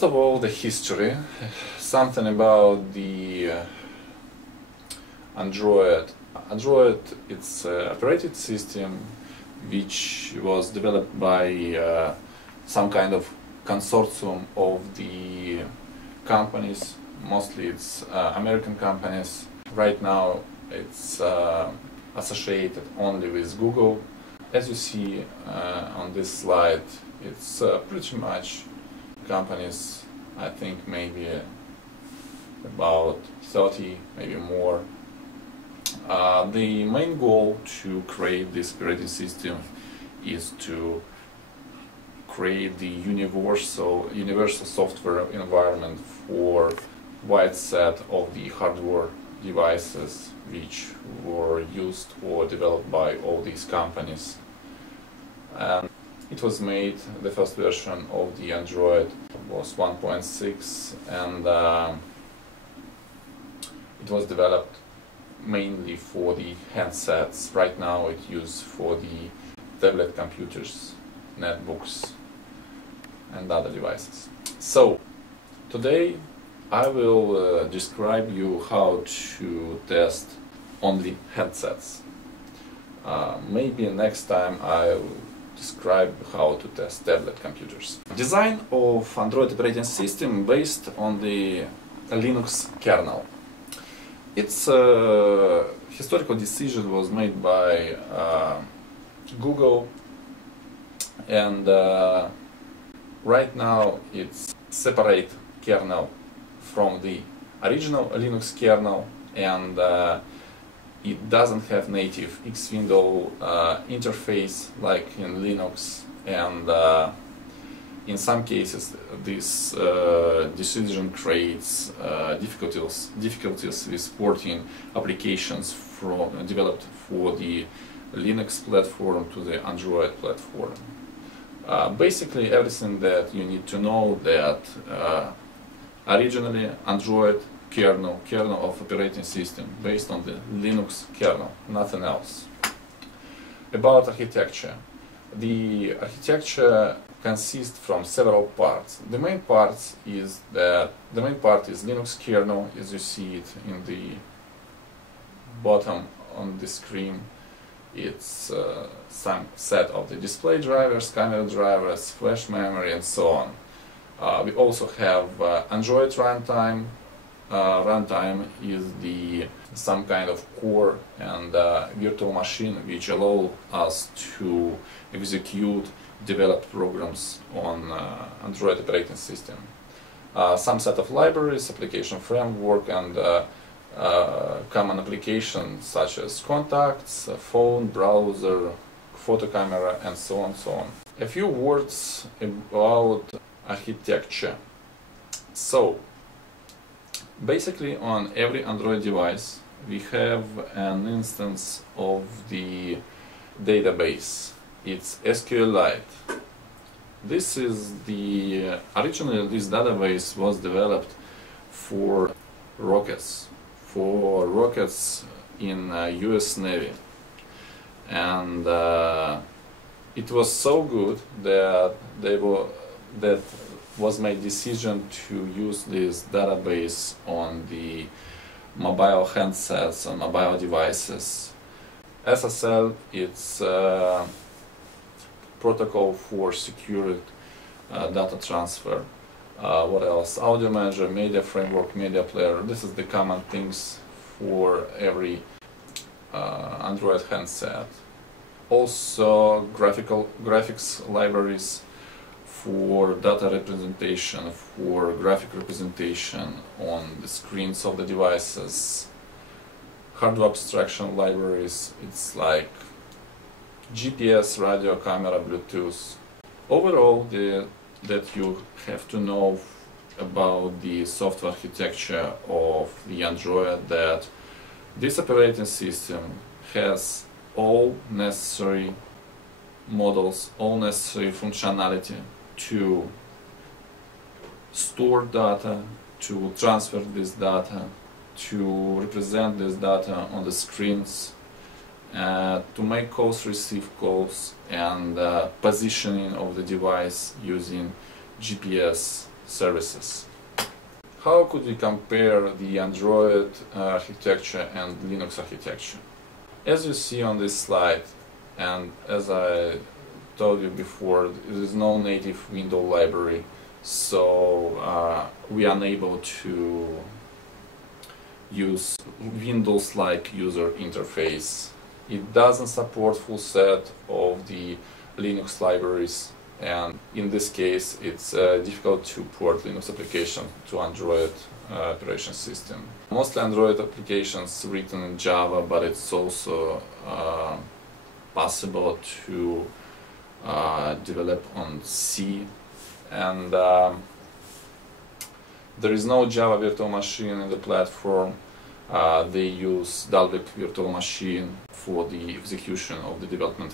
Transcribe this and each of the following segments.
First of all, the history, something about the Android. Android, it's an operating system which was developed by some kind of consortium of the companies, mostly it's American companies. Right now it's associated only with Google. As you see on this slide, it's pretty much companies, I think maybe about 30, maybe more. The main goal to create this operating system is to create the universal software environment for wide set of the hardware devices which were used or developed by all these companies. And it was made, the first version of the Android was 1.6, and it was developed mainly for the handsets. Right now it's used for the tablet computers, netbooks and other devices. So today I will describe you how to test only handsets. Maybe next time I'll describe how to test tablet computers. Design of Android operating system based on the Linux kernel. Its historical decision was made by Google, and right now it's separate kernel from the original Linux kernel, and it doesn't have native X window interface like in Linux, and in some cases this decision creates difficulties with porting applications developed for the Linux platform to the Android platform. Basically everything that you need to know that originally Android kernel of operating system based on the Linux kernel, nothing else. About architecture. The architecture consists from several parts. The main part is Linux kernel, as you see it in the bottom on the screen. It's some set of the display drivers, camera drivers, flash memory, and so on. We also have Android runtime. Runtime is some kind of core and virtual machine which allow us to execute developed programs on Android operating system. Some set of libraries, application framework, and common applications such as contacts, phone, browser, photo camera, and so on, so on. A few words about architecture. So basically on every Android device we have an instance of the database. It's SQLite. This is originally this database was developed for rockets in US Navy, and it was so good that was made decision to use this database on the mobile handsets, on mobile devices. SSL, it's protocol for secure data transfer. What else? Audio manager, media framework, media player. This is the common things for every Android handset. Also graphics libraries for data representation, for graphic representation on the screens of the devices. Hardware abstraction libraries, it's like GPS, radio, camera, Bluetooth. Overall, that you have to know about the software architecture of the Android, that this operating system has all necessary models, all necessary functionality to store data, to transfer this data, to represent this data on the screens, to make calls, receive calls, and positioning of the device using GPS services. How could we compare the Android architecture and Linux architecture? As you see on this slide, and as I told you before, there is no native window library, so we are unable to use Windows-like user interface. It doesn't support full set of the Linux libraries, and in this case it's difficult to port Linux application to Android operation system. Mostly Android applications written in Java, but it's also possible to develop on C, and there is no Java virtual machine in the platform. They use Dalvik virtual machine for the execution of the developed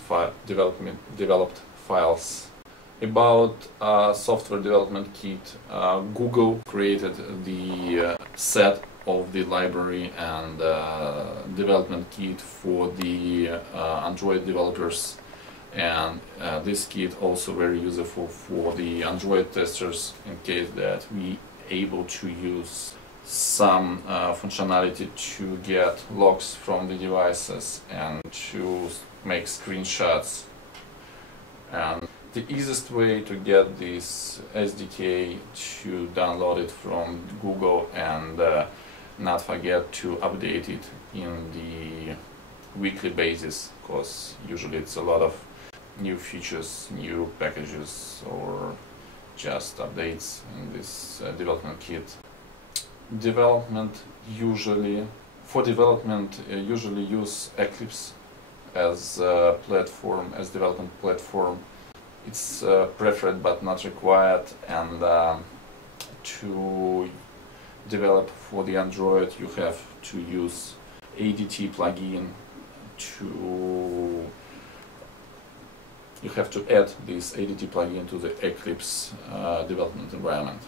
files. About software development kit, Google created the set of the library and development kit for the Android developers, and this kit also very useful for the Android testers in case that we able to use some functionality to get logs from the devices and to make screenshots. And the easiest way to get this SDK to download it from Google and not forget to update it in the weekly basis, because usually it's a lot of new features, new packages, or just updates in this development kit. Development usually use Eclipse as a platform, as development platform. It's preferred but not required, and to develop for the Android you have to use ADT plugin. You have to add this ADT plugin to the Eclipse development environment.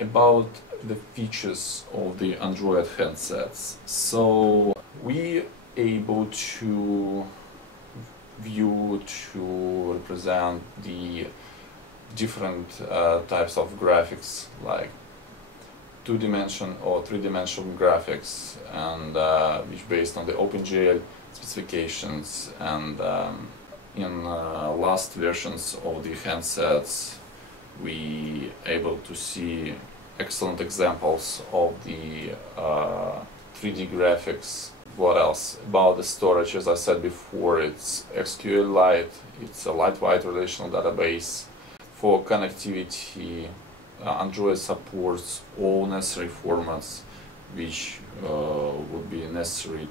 About the features of the Android handsets. So we able to view, to represent the different types of graphics, like 2-dimensional or 3-dimensional graphics, and which based on the OpenGL specifications, and in last versions of the handsets we able to see excellent examples of the 3D graphics. What else? About the storage, as I said before, it's SQLite, it's a lightweight relational database. For connectivity, Android supports all necessary formats which would be necessary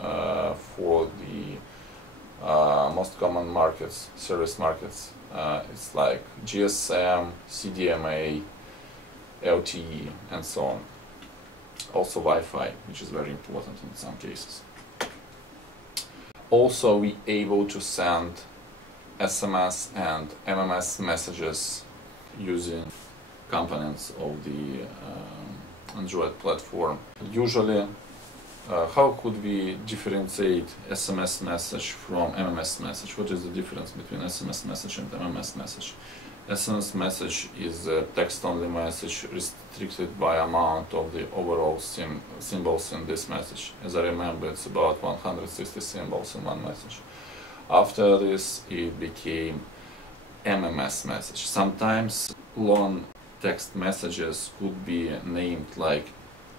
for the most common markets, service markets. It's like GSM, CDMA, LTE, and so on. Also Wi-Fi, which is very important in some cases. Also, we able to send SMS and MMS messages using components of the Android platform. Usually, how could we differentiate SMS message from MMS message? What is the difference between SMS message and MMS message? SMS message is a text-only message restricted by amount of the overall symbols in this message. As I remember, it's about 160 symbols in one message. After this, it became MMS message. Sometimes long text messages could be named like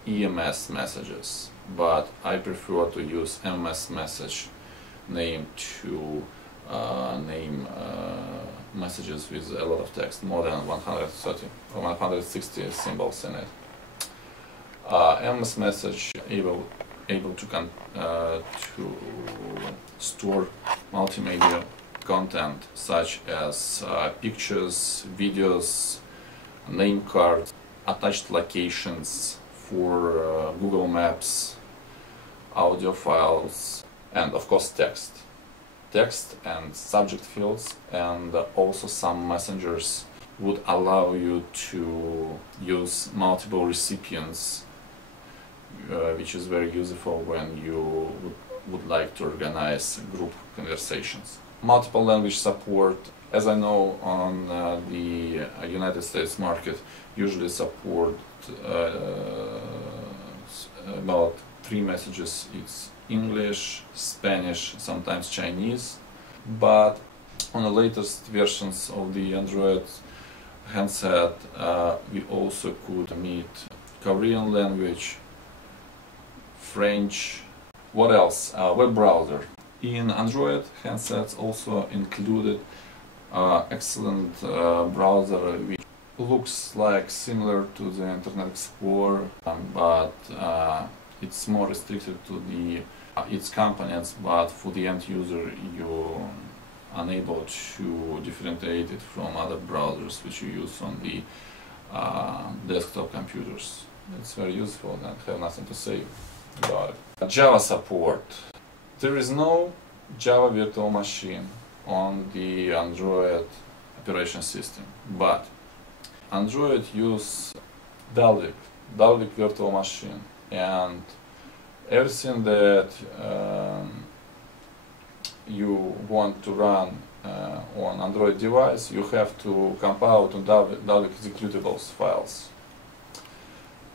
EMS messages, but I prefer to use MMS message name to name messages with a lot of text, more than 130 or 160 symbols in it. MMS message able to store multimedia content such as pictures, videos, name cards, attached locations for Google Maps, audio files, and of course text and subject fields, and also some messengers would allow you to use multiple recipients, which is very useful when you would like to organize group conversations. Multiple language support, as I know, on the United States market usually support about 3 messages. It's English, Spanish, sometimes Chinese, but on the latest versions of the Android handset we also could meet Korean language, French, what else? Web browser. In Android handsets also included excellent browser which looks like similar to the Internet Explorer, but it's more restricted to the its components, but for the end user you're unable to differentiate it from other browsers which you use on the desktop computers. It's very useful and I have nothing to say about it. Java support. There is no Java virtual machine on the Android operation system, but Android use Dalvik virtual machine, and everything that you want to run on Android device, you have to compile to Dalvik executables files.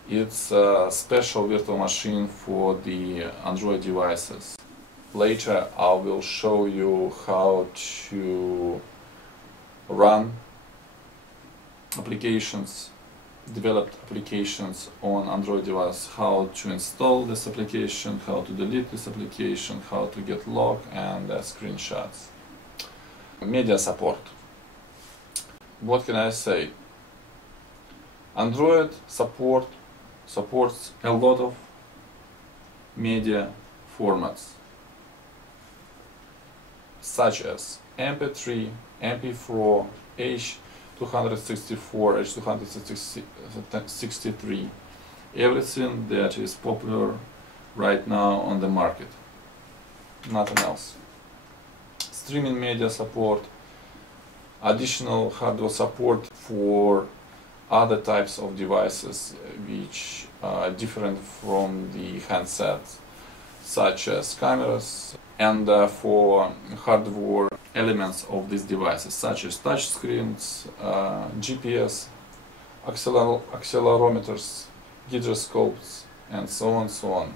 It's a special virtual machine for the Android devices. Later I will show you how to run applications, developed applications on Android device, how to install this application, how to delete this application, how to get log and screenshots. Media support. What can I say? Android supports a lot of media formats, such as MP3, MP4, H264, H263, everything that is popular right now on the market, nothing else. Streaming media support, additional hardware support for other types of devices which are different from the handsets, such as cameras, and for hardware elements of these devices, such as touch screens, GPS, accelerometers, gyroscopes, and so on, so on.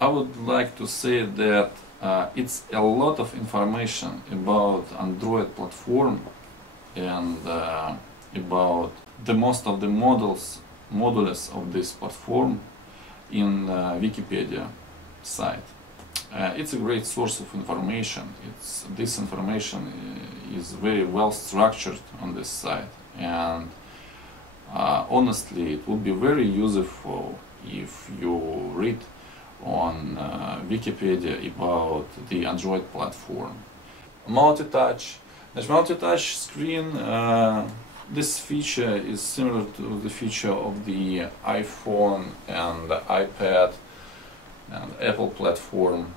I would like to say that it's a lot of information about Android platform and about the most of the modules of this platform in Wikipedia site. It's a great source of information. This information is very well structured on this site, and honestly it would be very useful if you read on Wikipedia about the Android platform. Multi-touch. Multi-touch screen, this feature is similar to the feature of the iPhone and the iPad and Apple platform.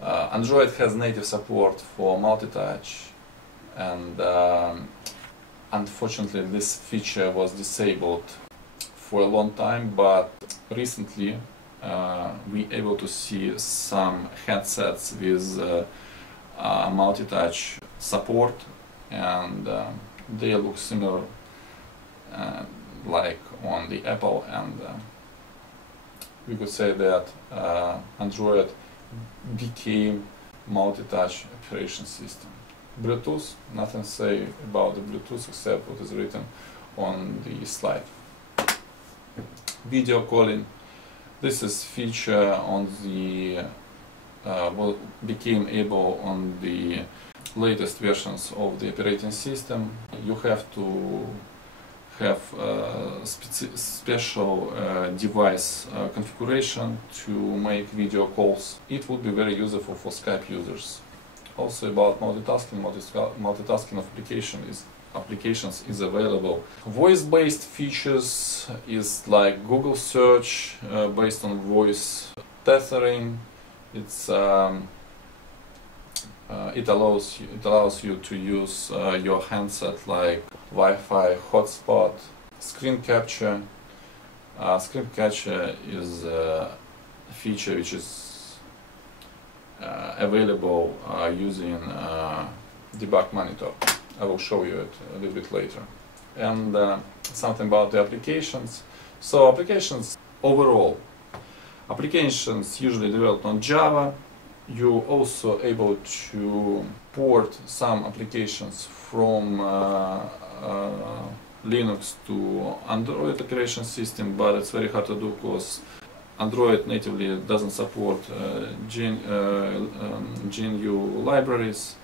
Android has native support for multi-touch, and unfortunately this feature was disabled for a long time, but recently we able to see some headsets with multi-touch support, and they look similar like on the Apple, and we could say that Android became multi-touch operation system. Bluetooth, nothing to say about the Bluetooth except what is written on the slide. Video calling. This is feature on the became able on the latest versions of the operating system. You have to have special device configuration to make video calls. It would be very useful for Skype users. Also about multitasking, multitasking of applications is available. Voice-based features is like Google search based on voice. Tethering, it allows you to use your handset like Wi-Fi hotspot. Screen capture. Screen capture is a feature which is available using debug monitor. I will show you it a little bit later. And something about the applications. So applications overall. Applications usually developed on Java. You're also able to port some applications from Linux to Android operation system, but it's very hard to do because Android natively doesn't support GNU libraries.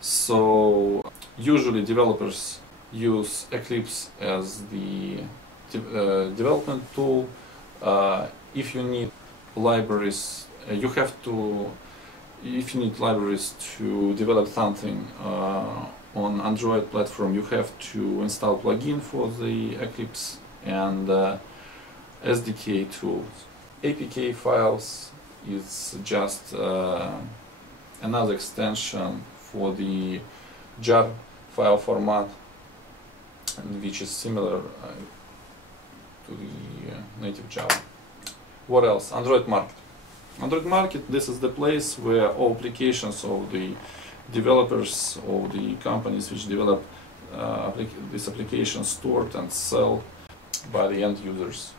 So usually developers use Eclipse as the development tool. If you need libraries, if you need libraries to develop something on Android platform, you have to install plugin for the Eclipse and SDK tools. APK files is just another extension for the jar file format, which is similar to the native Java. What else? Android Market. Android Market, this is the place where all applications of the developers or the companies which develop this application stored and sold by the end users.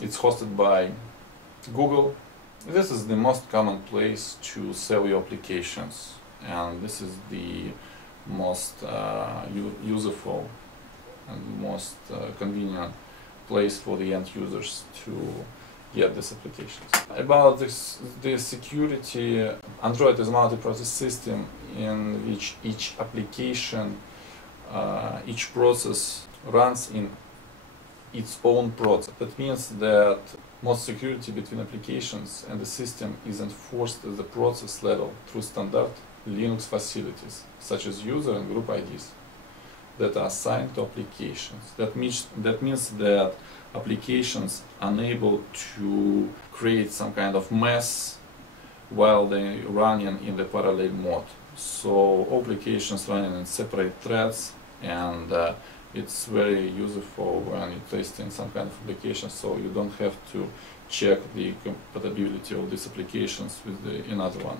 It's hosted by Google. This is the most common place to sell your applications, and this is the most useful and most convenient place for the end users to get these applications. About the security, Android is a multi-process system in which each application, each process runs in its own process. That means that most security between applications and the system is enforced at the process level through standard Linux facilities, such as user and group IDs, that are assigned to applications. That means that applications are unable to create some kind of mess while they running in the parallel mode. So all applications running in separate threads, and it's very useful when you're testing some kind of application, so you don't have to check the compatibility of these applications with another one.